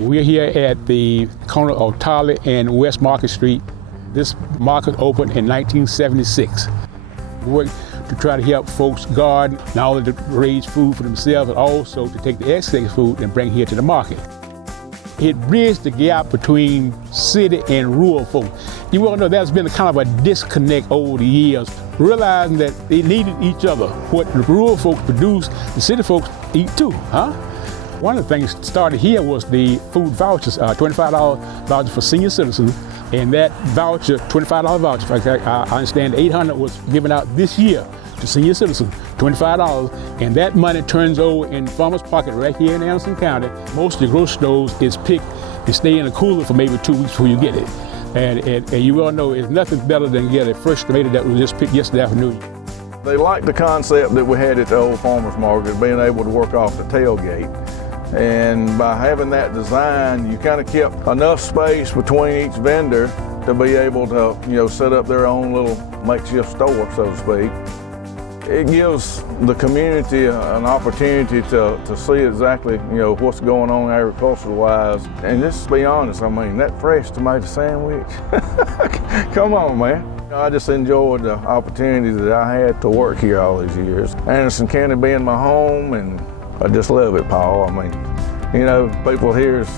We're here at the corner of Tyler and West Market Street. This market opened in 1976. We work to try to help folks garden, not only to raise food for themselves, but also to take the excess food and bring it here to the market. It bridged the gap between city and rural folk. You all know there's been a kind of a disconnect over the years, realizing that they needed each other. What the rural folks produce, the city folks eat too, huh? One of the things started here was the food vouchers, $25 voucher for senior citizens, and that voucher, $25 voucher, in fact, I understand 800 was given out this year to senior citizens, $25, and that money turns over in farmers' pocket right here in Anderson County. Most of the grocery stores is picked and stay in the cooler for maybe 2 weeks before you get it. And you all know it's nothing better than get a fresh tomato that was just picked yesterday afternoon. They liked the concept that we had at the old farmers market, being able to work off the tailgate. And by having that design, you kind of kept enough space between each vendor to be able to, set up their own little makeshift store, so to speak. It gives the community an opportunity to see exactly, what's going on agricultural-wise. And just to be honest, that fresh tomato sandwich, come on, man. I just enjoyed the opportunity that I had to work here all these years. Anderson County being my home, and I just love it, Paul. People here's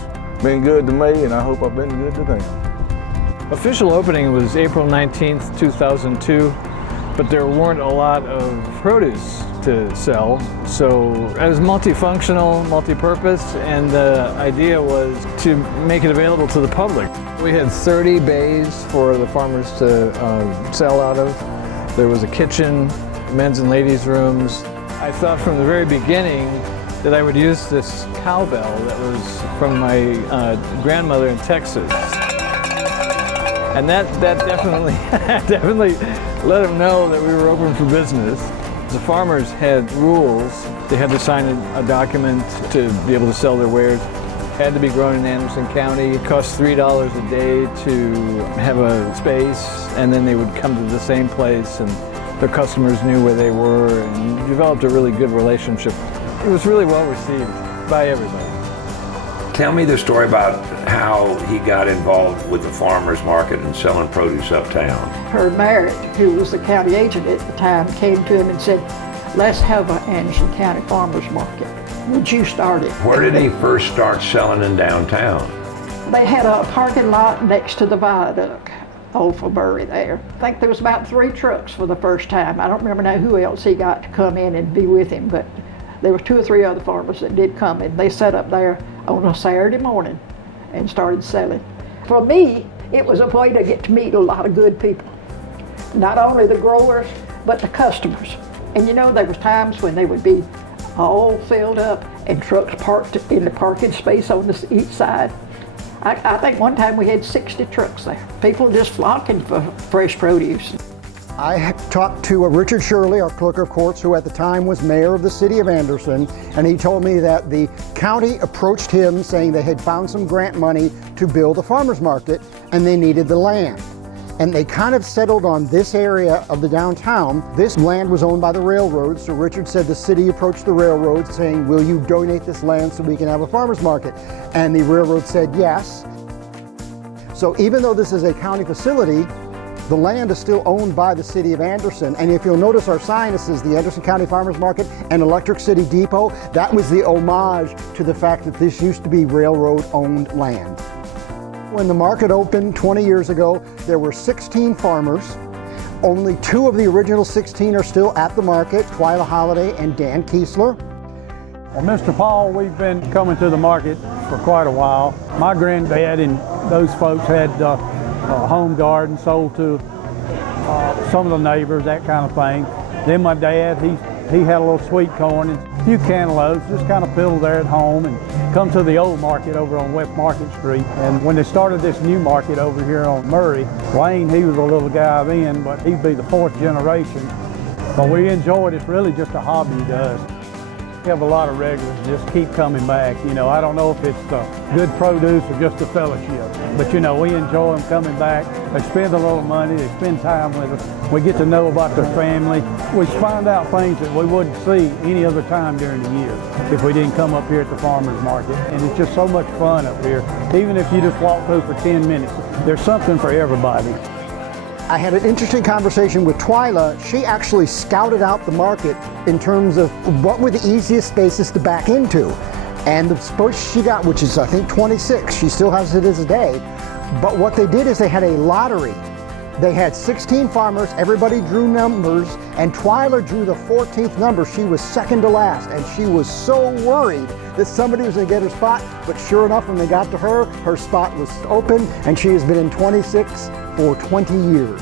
been good to me, and I hope I've been good to them. Official opening was April 19th, 2002, but there weren't a lot of produce to sell. So it was multifunctional, multi-purpose, and the idea was to make it available to the public. We had 30 bays for the farmers to sell out of. There was a kitchen, men's and ladies' rooms. I thought from the very beginning that I would use this cowbell that was from my grandmother in Texas. And that definitely let them know that we were open for business. The farmers had rules. They had to sign a document to be able to sell their wares. It had to be grown in Anderson County. It cost $3 a day to have a space, and then they would come to the same place, and their customers knew where they were, and developed a really good relationship. It was really well received by everybody. Tell me the story about how he got involved with the farmers market and selling produce uptown. Herb Merritt, who was the county agent at the time, came to him and said, let's have an Anderson County farmers market. Would you start it? Where did he first start selling in downtown? They had a parking lot next to the viaduct off of Burry there. I think there was about 3 trucks for the first time. I don't remember now who else he got to come in and be with him, but there were 2 or 3 other farmers that did come, and they set up there on a Saturday morning and started selling. For me, it was a way to get to meet a lot of good people. Not only the growers, but the customers. And there was times when they would be all filled up and trucks parked in the parking space on each side. I think one time we had 60 trucks there. People just flocking for fresh produce. I talked to Richard Shirley, our clerk of courts, who at the time was mayor of the city of Anderson, and he told me that the county approached him saying they had found some grant money to build a farmer's market and they needed the land. And they kind of settled on this area of the downtown. This land was owned by the railroad, so Richard said the city approached the railroad saying, will you donate this land so we can have a farmer's market? And the railroad said yes. So even though this is a county facility, the land is still owned by the city of Anderson, and if you'll notice our sign, it says the Anderson County Farmers Market and Electric City Depot. That was the homage to the fact that this used to be railroad-owned land. When the market opened 20 years ago, there were 16 farmers. Only 2 of the original 16 are still at the market, Twyla Holliday and Dan Kiesler. Well, Mr. Paul, we've been coming to the market for quite a while. My granddad and those folks had home garden, sold to some of the neighbors, that kind of thing. Then my dad, he had a little sweet corn and a few cantaloupes, just kind of fiddled there at home, and come to the old market over on West Market Street. And when they started this new market over here on Murray, Wayne, he was a little guy then, but he'd be the 4th generation. But we enjoyed it. It's really just a hobby to us. We have a lot of regulars just keep coming back. You know, I don't know if it's good produce or just a fellowship, but you know, we enjoy them coming back. They spend a little money, they spend time with us. We get to know about their family. We find out things that we wouldn't see any other time during the year if we didn't come up here at the farmers market. And it's just so much fun up here. Even if you just walk through for 10 minutes, there's something for everybody. I had an interesting conversation with Twyla. She actually scouted out the market in terms of what were the easiest spaces to back into. And the space she got, which is I think 26, she still has it as a day, but what they did is they had a lottery. They had 16 farmers, everybody drew numbers, and Twyla drew the 14th number. She was second to last, and she was so worried that somebody was gonna get her spot, but sure enough, when they got to her, her spot was open, and she has been in 26 for 20 years.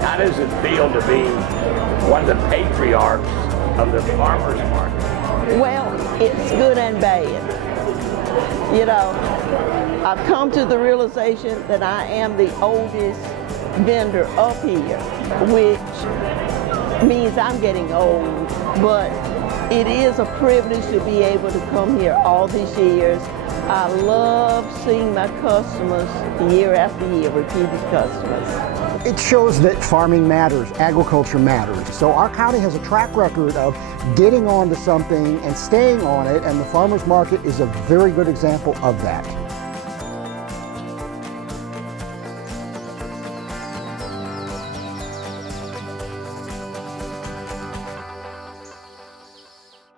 How does it feel to be one of the patriarchs of the farmers market? Well, it's good and bad. You know, I've come to the realization that I am the oldest vendor up here, which means I'm getting old, but it is a privilege to be able to come here all these years. I love seeing my customers year after year, repeated customers. It shows that farming matters, agriculture matters. So our county has a track record of getting onto something and staying on it, and the farmers market is a very good example of that.